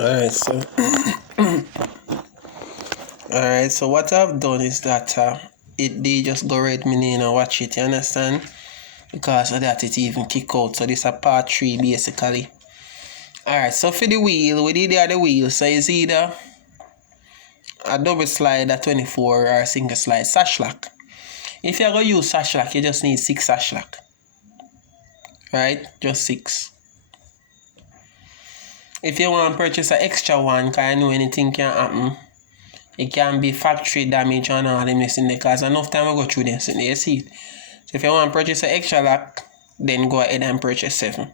Alright, so alright, so what I've done is that they just go right me in and watch it, you understand? Because of that it even kick out. So this is a part 3 basically. Alright, so for the wheel, we did the wheel, so it's either a double slide at 24 or a single slide sash lock. If you're going to use sash lock, you just need 6 sash lock. Right? Just 6. If you want to purchase an extra one, because you know anything can happen, it can be factory damage and all them in there, because enough time we go through this in the seat. So if you want to purchase an extra lock, then go ahead and purchase 7.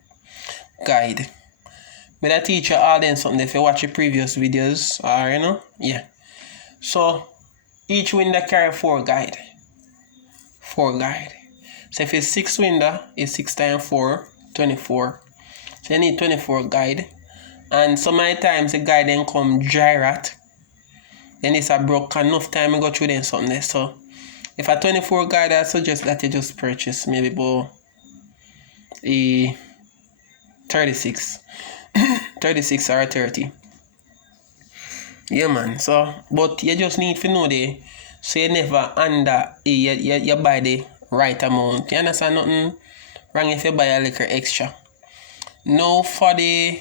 Guide. But I teach you all them something if you watch the previous videos, or you know, yeah. So each window carry 4 guide. 4 guide. So if it's 6 window, it's 6 times 4, 24. So you need 24 guide. And so many times the guide then come dry rot. Then it's a broke enough time I go through them something there. So if a 24 guide, I suggest that you just purchase maybe about a 36. 36 or 30. Yeah man, so but you just need to know the so you never under you buy the right amount. You understand nothing wrong if you buy a little extra. Now for the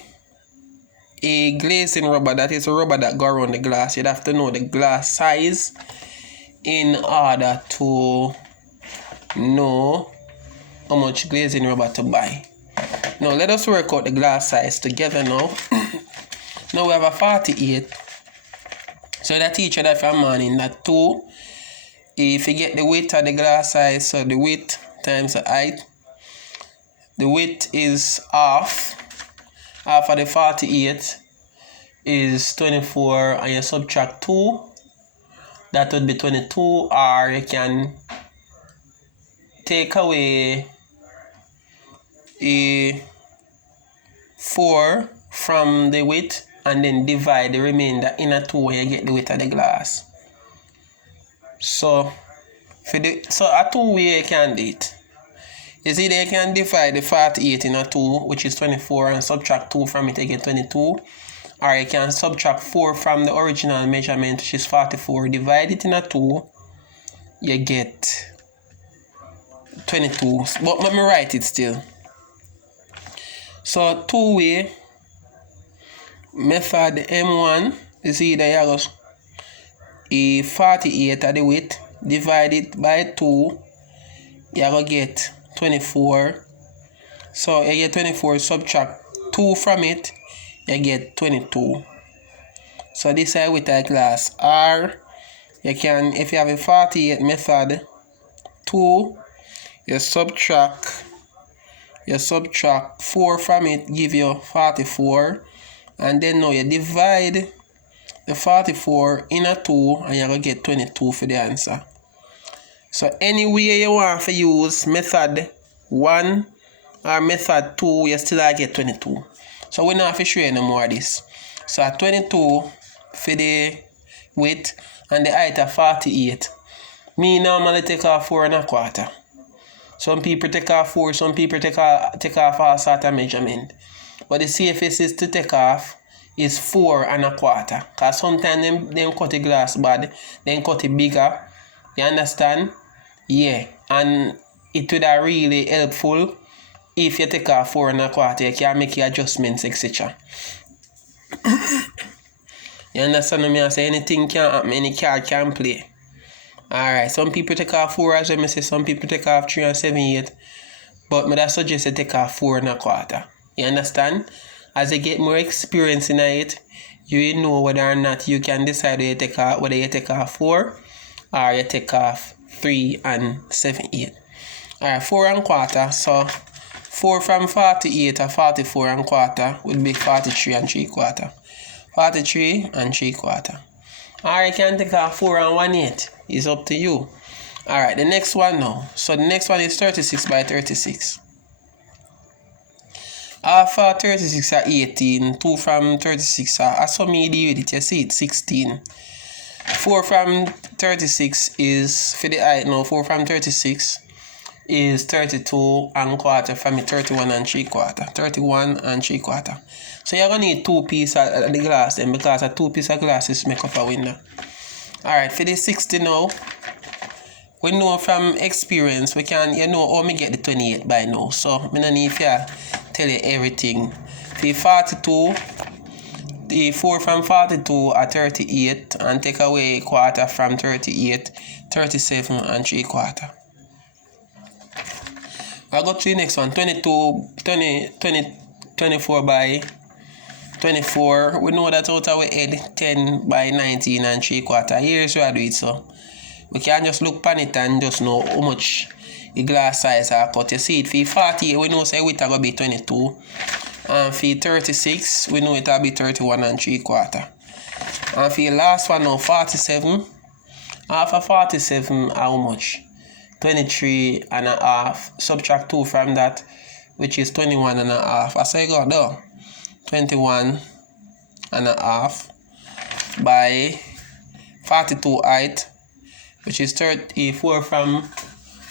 glazing rubber, that is a rubber that go around the glass, you'd have to know the glass size in order to know how much glazing rubber to buy. Now let us work out the glass size together now. Now we have a 48. So that teacher that from morning that 2, if you get the width of the glass size, so the width times the height, the width is half of the 48 is 24, and you subtract 2, that would be 22, or you can take away a 4 from the width and then divide the remainder in a 2 when you get the width of the glass. So a 2 way you can do it. Is either you can divide the 48 in a 2, which is 24, and subtract 2 from it, you get 22. Or you can subtract 4 from the original measurement, which is 44. Divide it in a 2, you get 22. But let me write it still. So 2-way method M1 is either you go a 48 at the width, divide it by 2, you go get 24. So you get 24, subtract 2 from it, you get 22. So this is with a glass. Or you can, if you have a 48 method, 2, you subtract 4 from it, give you 44. And then now you divide the 44 in a 2, and you're going to get 22 for the answer. So any way you want to use method 1 or method 2, you still get 22. So we're not have to show you no more of this. So at 22 for the width and the height of 48. Me normally take off 4 1/4. Some people take off 4, some people take off all sort of measurement. But the safest is to take off is 4 1/4. Because sometimes them cut the glass bad, then cut it bigger. You understand? Yeah. And it would be really helpful if you take off 4 1/4. You can make your adjustments, etc. You understand what I say? Anything can happen, any car can play. Alright, some people take off 4 as well, I say some people take off 3 7/8. But I suggest you take off 4 1/4. You understand? As you get more experience in it, you know whether or not you can decide whether you take off 4 or you take off 3 7/8. Alright, 4 1/4. So 4 from 48 or 44 1/4 would be 43 3/4. 43 3/4. Or you can take off 4 1/8. It's up to you. Alright, the next one now. So the next one is 36 by 36. Half of 36 are 18. 2 from 36 are, as some me deal with it, you see it, 16. 4 from 36 is, for the height now, 4 from 36 is 32 and quarter from 31 and 3/4. 31 and 3/4. So you're gonna need 2 pieces of the glass then, because a 2 pieces of glass is make up a window. Alright, for the 60 now, we know from experience we can, you know how me get the 28 by now. So I don't need to tell you everything. For 42, the 4 from 42 are 38, and take away quarter from 38, 37 and 3/4. I'll go to the next one. 24 by 24. We know that out of our head 10 by 19 and 3/4. Here's how I do it. So we can just look on it and just know how much the glass size are cut. You see it for 40, we know say width will be 22. And for 36, we know it will be 31 and 3/4. And for the last one now, 47. Half of 47 how much? 23 and a half. Subtract 2 from that, which is 21 and a half. As I got down, 21 and a half by 42 height, which is 34 from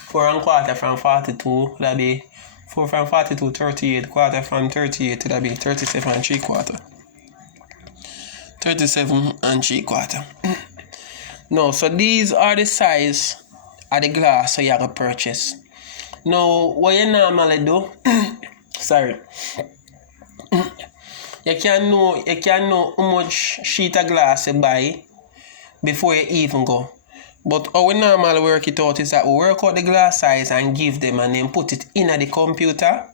4 and quarter from 42. That'll be 4 from 42, 38, quarter from 38, that'll be 37 and 3/4. 37 and 3/4. No, so these are the size of the glass so you have to purchase. Now, what you normally do, sorry, you can know how much sheet of glass you buy before you even go. But how we normally work it out is that we work out the glass size and give them, and then put it in the computer,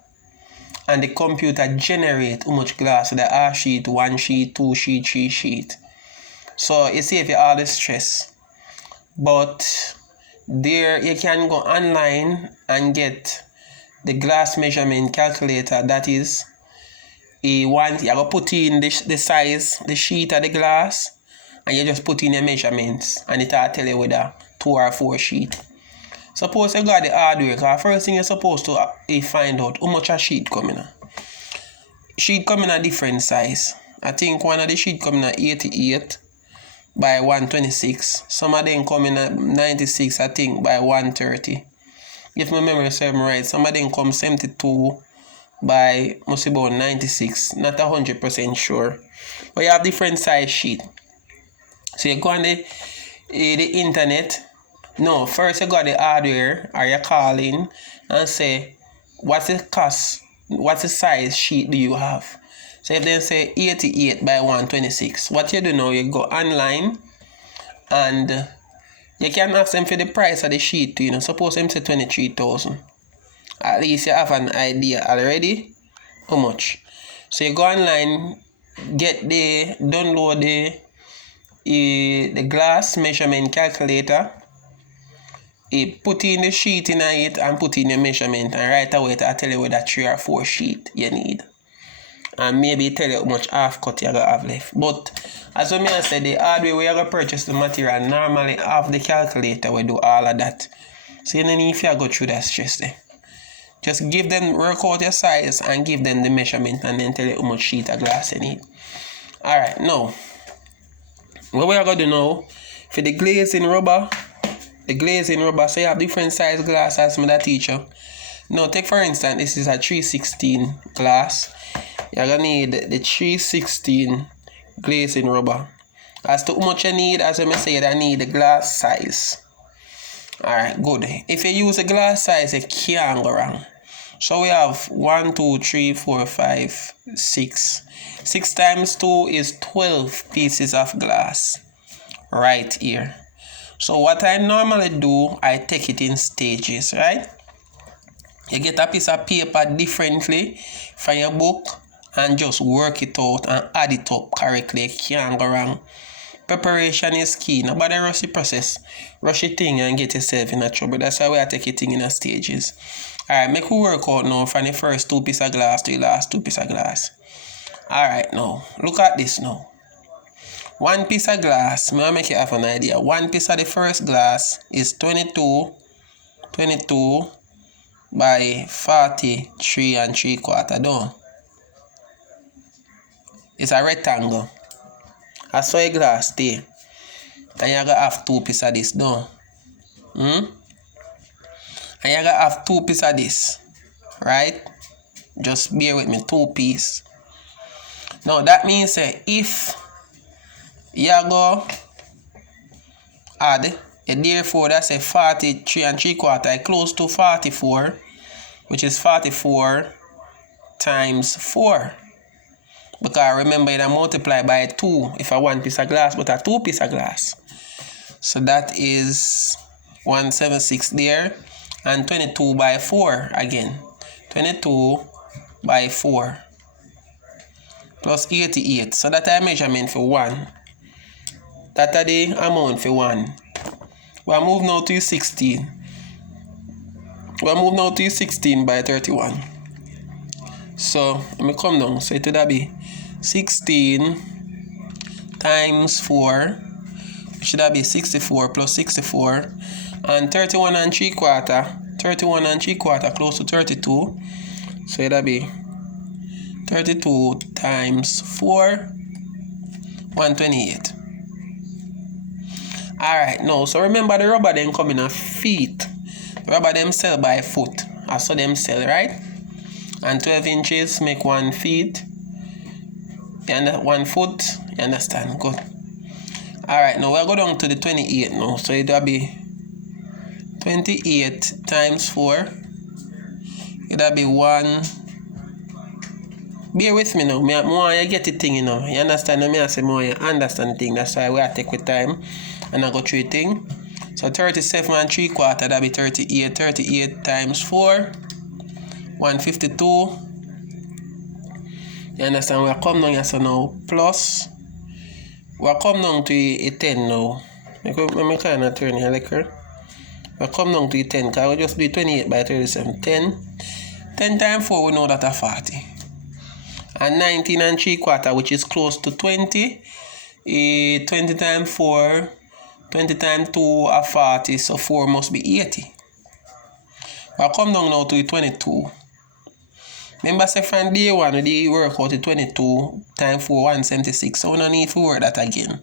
and the computer generate how much glass, so the half sheet, 1 sheet, 2 sheet, 3 sheet. So it saves you all the stress. But there you can go online and get the glass measurement calculator. That is you go put in the size, the sheet of the glass, and you just put in your measurements, and it will tell you whether 2 or 4 sheet. Suppose you got the hardware, because first thing you're supposed to find out how much a sheet coming in. Sheet coming in a different size. I think one of the sheet coming at 88 by 126. Some of them come in at 96, I think, by 130. If my memory serves me right, some of them come 72 by must be about 96. Not 100% sure. But you have different size sheet. So you go on the internet. No, first you got the hardware, or you call in and say, what's the cost, what's the size sheet do you have? So if they say 88 by 126, what you do now, you go online and you can ask them for the price of the sheet. You know, suppose them say 23,000. At least you have an idea already how much. So you go online, download the glass measurement calculator. You put in the sheet in it and put in your measurement, and right away it'll tell you whether 3 or 4 sheet you need. And maybe tell you how much half cut you're going to have left. But as I said, the hardware where you're going to purchase the material, normally have the calculator will do all of that. So you don't need to go through that stress there. Just give them, work out your size and give them the measurement, and then tell you how much sheet of glass you need. Alright, now, what we are going to do now, for the glazing rubber, so you have different size glass as my teacher. Now, take for instance, this is a 316 glass. You're going to need the 316 glazing rubber. As to how much you need, as I said, I need the glass size. Alright, good. If you use a glass size, you can't go wrong. So we have 1, 2, 3, 4, 5, 6. 6 times 2 is 12 pieces of glass right here. So what I normally do, I take it in stages, right? You get a piece of paper differently from your book and just work it out and add it up correctly. You can't go wrong. Preparation is key. Nobody rush the process. Rush the thing and get yourself in a trouble. That's why I take it in stages. Alright, make we work out now from the first 2 pieces of glass to the last 2 pieces of glass. Alright, now, look at this now. 1 piece of glass, may I make you have an idea. 1 piece of the first glass is 22 by 43 and 3/4 down. It's a rectangle. I saw a glass there. And you're going to have 2 pieces of this down. And you gotta have 2 pieces of this, right? Just bear with me, 2 pieces. Now that means if you go add, therefore that's a 43 and 3/4 close to 44, which is 44 times 4. Because remember, it multiply by 2 if I 1 piece of glass, but a 2 piece of glass. So that is 176 there, and 22 by 4 again. 22 by 4 plus 88. So that is measurement for 1. That is the amount for 1. We'll move now to 16. We'll move now to 16 by 31. So let me come down. So it would be 16 times 4. It should be 64 plus 64. And 31 and 3/4. 31 and 3/4 close to 32. So it would be 32 times 4. 128. Alright, now so remember the rubber them come in a feet. The rubber them sell by foot. I saw them sell, right? And 12 inches make 1 feet. And 1 foot. You understand? Good. Alright, now we'll go down to the 28 now. So it will be 28 times 4. It will be 1. Bear with me now. I want you get the thing, you know. You understand? I say more you understand the thing. That's why we take with time. And I go through the thing. So 37 and 3/4, that'll be 38. 38 times 4. 152. You understand? We'll come down here so now. Plus. We'll come down to a 10 now. Let me kind of turn here like her. We'll come down to a 10. Because we'll just do 28 by 37. 10. 10 times 4, we know that are 40. And 19 and 3/4, which is close to 20. 20 times 4. 20 times 2 are 40, so 4 must be 80. I'll come down now to 22. Remember, say from day 1, we work out the 22 times 4, 176. So we don't need to work that again.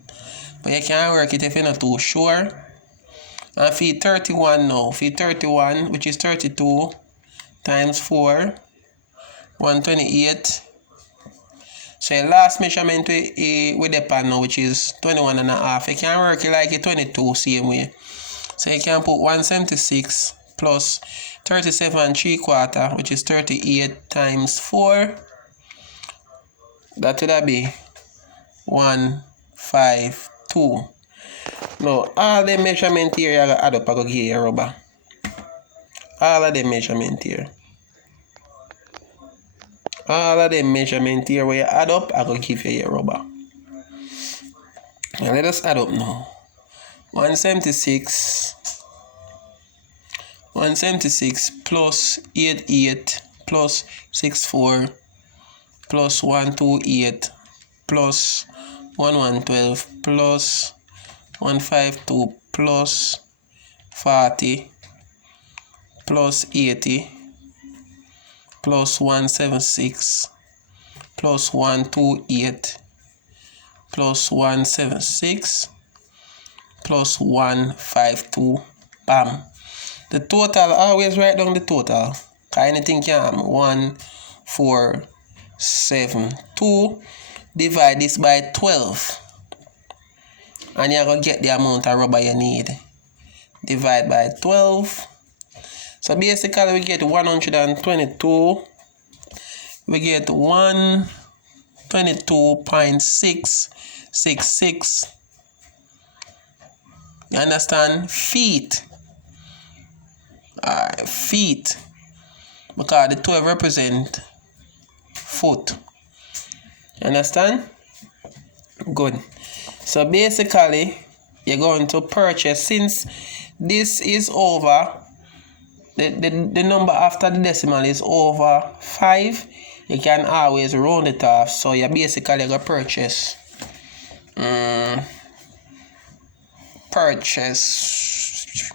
But you can work it if you're not too sure. And for 31 now, for 31, which is 32 times 4, 128. So your last measurement with the pan now, which is 21.5. You can work it like a 22 same way. So you can put 176 plus 37 and 3/4, which is 38 times 4. That would be 152. Now all the measurement here you gotta add up, I go give you a rubber. All of the measurement here. All of the measurement here where you add up, I go give you your rubber. Now let us add up now. 176 plus 88 plus 64 plus 128 plus 1112 plus 152 plus 40 plus 80 plus 176 plus 128 plus 176 plus 152. Bam. The total, always write down the total. Anything can happen. 1472. Divide this by 12. And you're going to get the amount of rubber you need. Divide by 12. So basically we get 122. We get 122.666. You understand? Feet. Feet. Because the 12 represent foot. You understand? Good. So basically you're going to purchase, since this is over, the number after the decimal is over 5, you can always round it off. So you basically going to purchase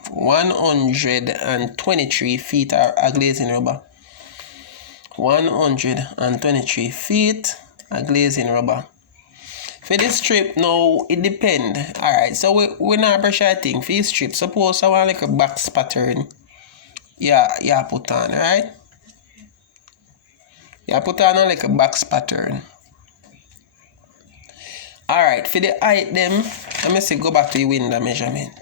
123 feet of glazing rubber. 123 feet of glazing rubber. For this strip now, it depends. Alright, so we not brush our thing. For this strip, suppose I want like a box pattern. yeah, put on, right? Yeah, put on a like a box pattern. Alright, for the height them, let me see, go back to the window measurement.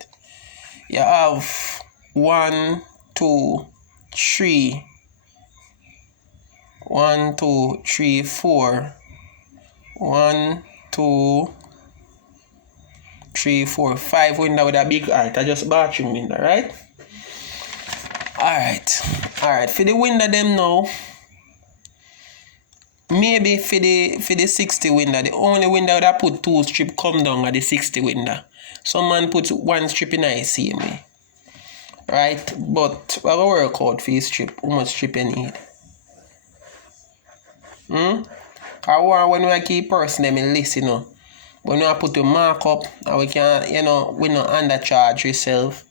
You have 1, 2, 3. 1, 2, 3, 4. 1, 2, 3, 4, 5 window with a big height. I just bathroom window, right? Alright. For the window them now, maybe for the 60 window, the only window that put 2 strip come down at the 60 window. Some man put 1 strip in the same way. Right? But we're gonna work out for your strip. How much strip you need? Or when we keep person them in list, when we put the markup and we can, we not undercharge yourself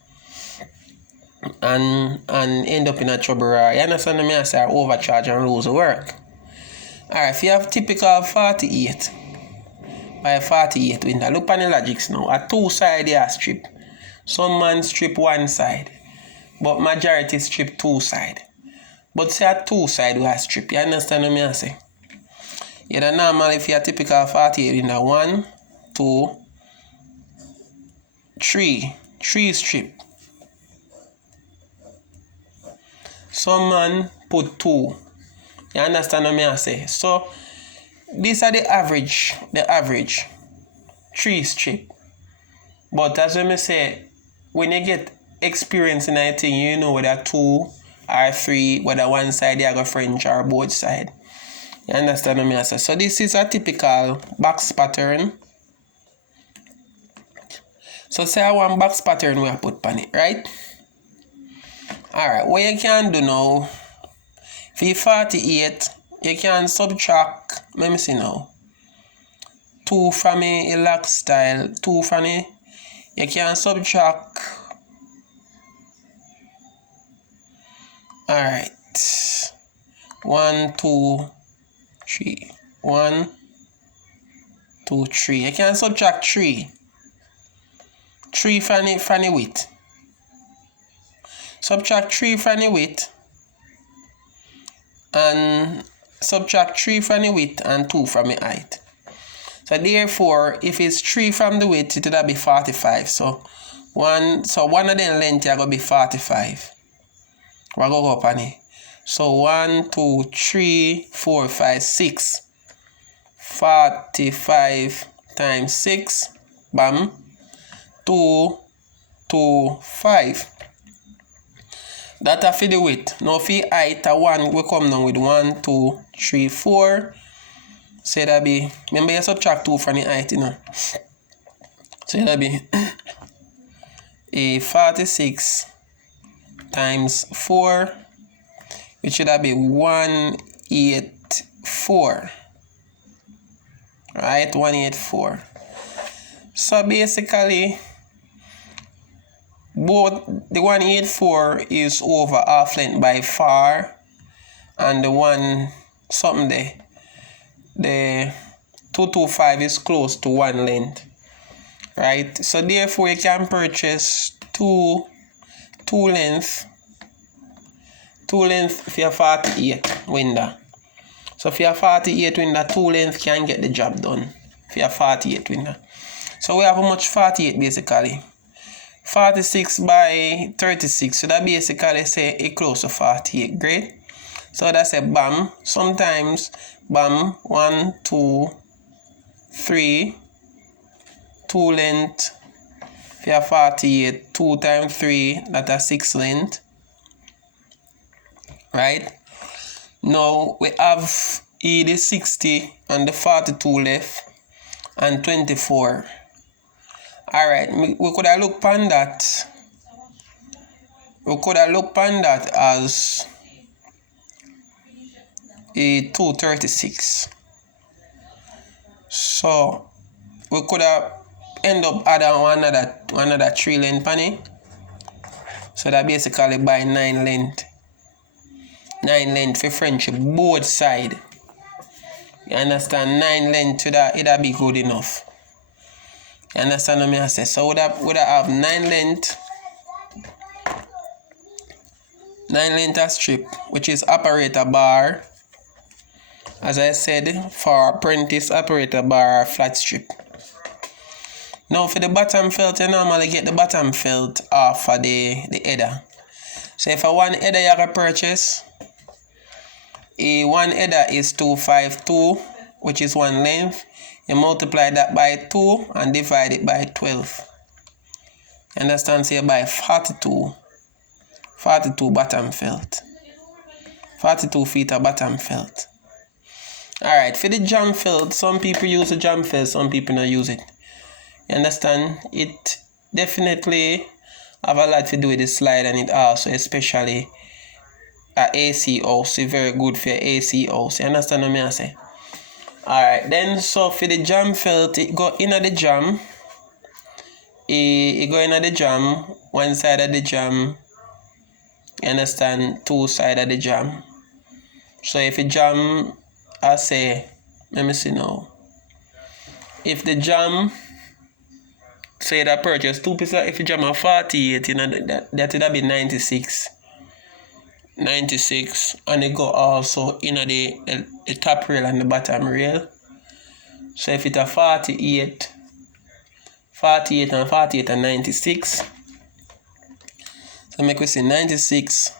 and end up in a trouble. You understand me? I say overcharge and lose the work. Alright, if you have typical 48 by 48 window, look on the logics now. A 2 side you strip. Some man strip 1 side, but majority strip 2 side. But say a 2 side we strip. You understand what I say? Yeah, normal if you are typical 48 window, 1, 2, 3. 3 strip. Some man put 2. You understand what I say? So these are the average. 3 strip. But as I say, when you get experience in anything, you know whether 2 or 3, whether 1 side you go French or both side. You understand what I say? So this is a typical box pattern. So say I want box pattern we put on it, right? Alright, what you can do now, for 48, you can subtract, let me see now, 2 from a lock style, 2 from it, you can subtract, alright, 1, 2, 3, 1, 2, 3, you can subtract 3 from the width. Subtract 3 from the width and subtract 3 from the width and 2 from the height. So therefore, if it's 3 from the width, it would be 45. So one of them length is going to be 45. We're going to go up on it. So 1, 2, 3, 4, 5, 6. 45 times 6. Bam. 2, 2, 5. That's for the width. Now for height, 1, we come down with 1, 2, 3, 4. So that be, remember you subtract 2 from the height, So that be a 46 times 4, which should be 184. Right, 184. So basically, both the 184 is over half length by far, and the one something there, the 225 is close to 1 length, right? So therefore you can purchase two length for your 48 window. So for your 48 window, 2 length can get the job done for your 48 window. So we have how much 48 basically? 46 by 36. So that basically say it close to 48. Great. So that's a bam. Sometimes bam 1, 2, 3. 2 length for your 48. 2 times 3, that's 6 length. Right? Now we have the 60 and the 42 left and 24. Alright, we could have looked upon that. We could have looked upon that as a 236. So we could have end up adding another 3 length on it. So that basically by 9 length. 9 length for friendship, both side. You understand? 9 length to that, it'll be good enough. You understand what I say? So would I have 9 length 9 length strip, which is operator bar. As I said, for apprentice, operator bar or flat strip. Now for the bottom felt, you normally get the bottom felt off of the header. So if I one header you can purchase, one header is 252, which is 1 length. You multiply that by 2 and divide it by 12. You understand? So you buy 42 bottom felt. 42 feet of bottom felt. Alright, for the jam felt, some people use the jam felt, some people don't use it. You understand? It definitely have a lot to do with the slide, and it also, especially a AC house, it's very good for AC house. You understand what I say? Alright, then so for the jam felt, it go in the jam. It go in the jam, one side of the jam. You understand? Two sides of the jam. So if the jam, I say, let me see now. If the jam, say that purchase 2 pieces, if the jam are 48, you know, that would be 96. 96, and it go also in the top rail and the bottom rail. So if it's a 48 and 96, so make we see 96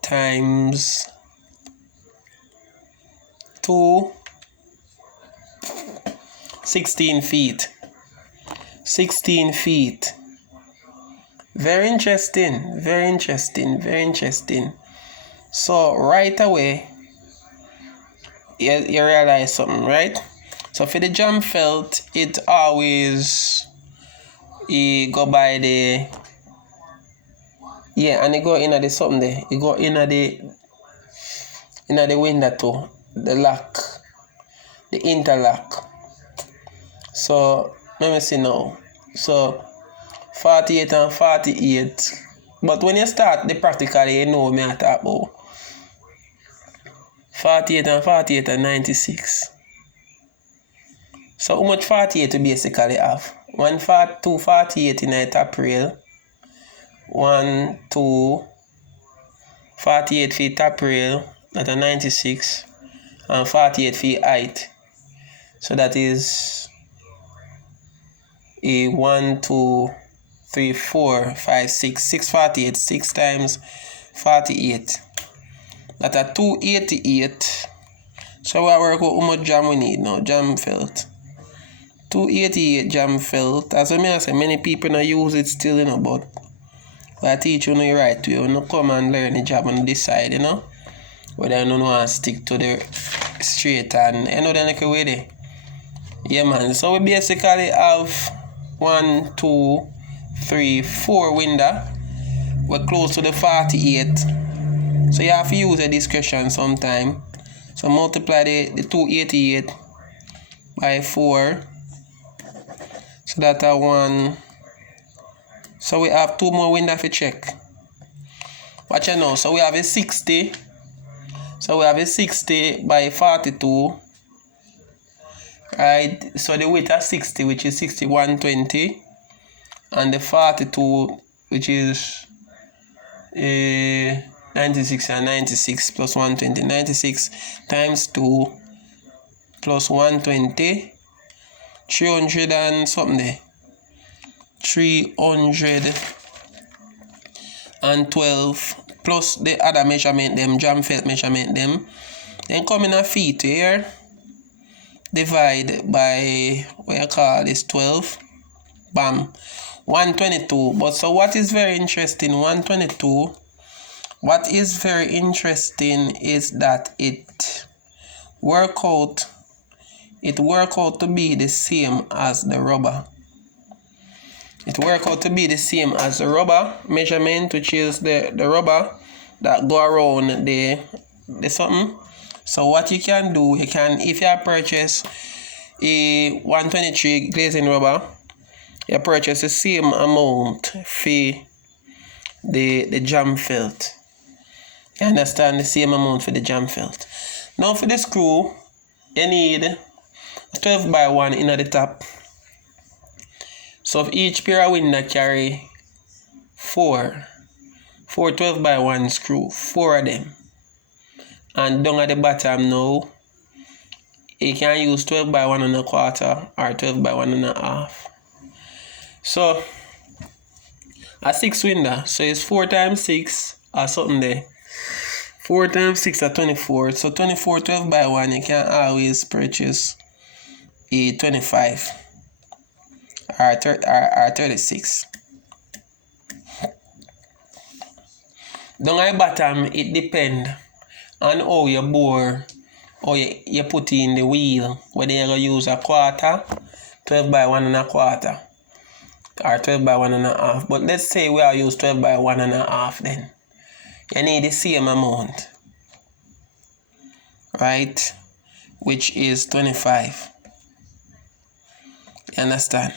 times 2, 16 feet. 16 feet. Very interesting, very interesting, very interesting. So right away, you realize something, right? So for the jam felt, it always go by the, yeah, and it go in the something there. It go in the window too, the lock, the interlock. So let me see now. So 48 and 48. But when you start the practical, you know me I talk about 48 and 96. So how much 48 you basically have? 248 in the top rail. 1, 2, 48 feet top rail, that's a 96, and 48 feet height. So that is a 1, 2, 3, 4, 5, 6, 648, 6 times 48. That's a 288. So we work out how much jam we need now, jam felt. 288 jam felt. As I say, many people don't use it still, you know, but I teach you the right way. You know, come and learn the job and decide, you know, whether you don't want to stick to the straight and you know the next way there. Yeah, man. So we basically have 1, 2, 3, 4 window. We're close to the 48. So you have to use a discretion sometime. So multiply the 288 by 4. So that's a 1. So we have 2 more windows to check. Watch it now. So we have a 60. So we have a 60 by 42. Right. So the width is 60, which is 6120. And the 42, which is 96 and 96 plus 120. 96 times 2 plus 120. 300 and something there. 312 plus the other measurement them, jam felt measurement them. Then come in a feet here. Divide by what you call this 12. Bam. 122. But so what is very interesting, 122. What is very interesting is that it work out to be the same as the rubber. It work out to be the same as the rubber measurement, which is the rubber that go around the something. So what you can do, you can, if you purchase a 123 glazing rubber, you purchase the same amount for the jam felt. You understand? The same amount for the jam felt. Now for the screw, you need a 12 by 1 in at the top. So if each pair of window carry 4 4 12 by 1 screw, 4 of them. And down at the bottom now, you can use 12 by 1 1/4 or 12 by 1 1/2. So a 6 window, so it's 4 times 6 or something there. 4 times 6 are 24. So 24 12 by 1, you can always purchase a 25 or 36. Down at the bottom, it depends on how you bore or you put in the wheel, whether you're going to use 1/4, 12 by 1 1/4, or 12 by 1 1/2. But let's say we are use 12 by 1 1/2 then. You need the same amount, right? Which is 25. You understand?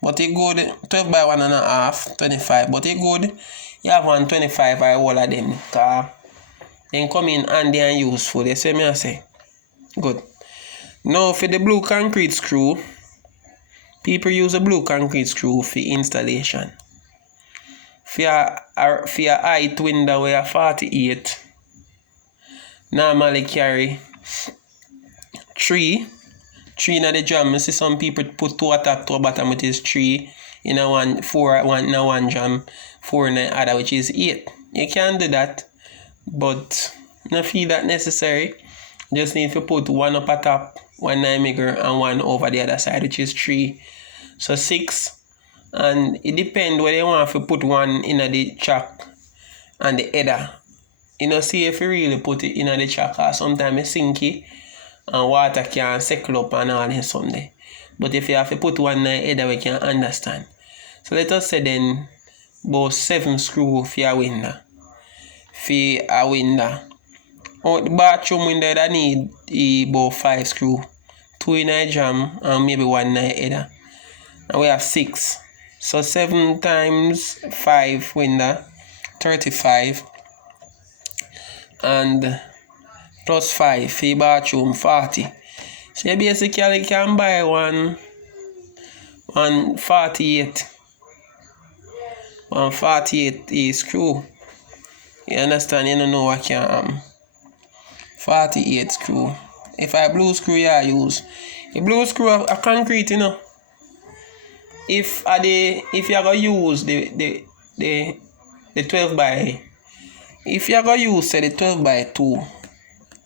But you good 12 by 1 1/2, 25. But you good, you have 125 or all of them. Because they come in handy and useful. You see me I say? Good. Now for the blue concrete screw, people use a blue concrete screw for installation. For your height window where 48, normally carry 3 in the jam. You see some people put 2 at top, 2 at bottom, which is 3 in a one, 4 in a one jam, 4 in the other, which is 8. You can do that, but not feel that necessary. Just need to put 1 up at top, 1 bigger, and 1 over the other side, which is 3. So 6. And it depends whether you want to put 1 in the chuck and the header. You know, see if you really put it in the chuck, or sometimes it's sinky and water can settle up and all in something. But if you have to put 1 in the header, we can understand. So let us say then about 7 screws for your window. For a window. Oh, the bathroom window that need about 5 screws. 2 in a jam and maybe 1 in a header. And we have 6. So 7 times 5 window, 35. And plus 5 for the bathroom, 40. So you basically can buy one 48. 148 screw. You understand? You don't know what can happen. 48 screw. If I blue screw, I use a blue screw a concrete, you know. If you're gonna use the 12 by, if you're gonna use say the 12 by 2,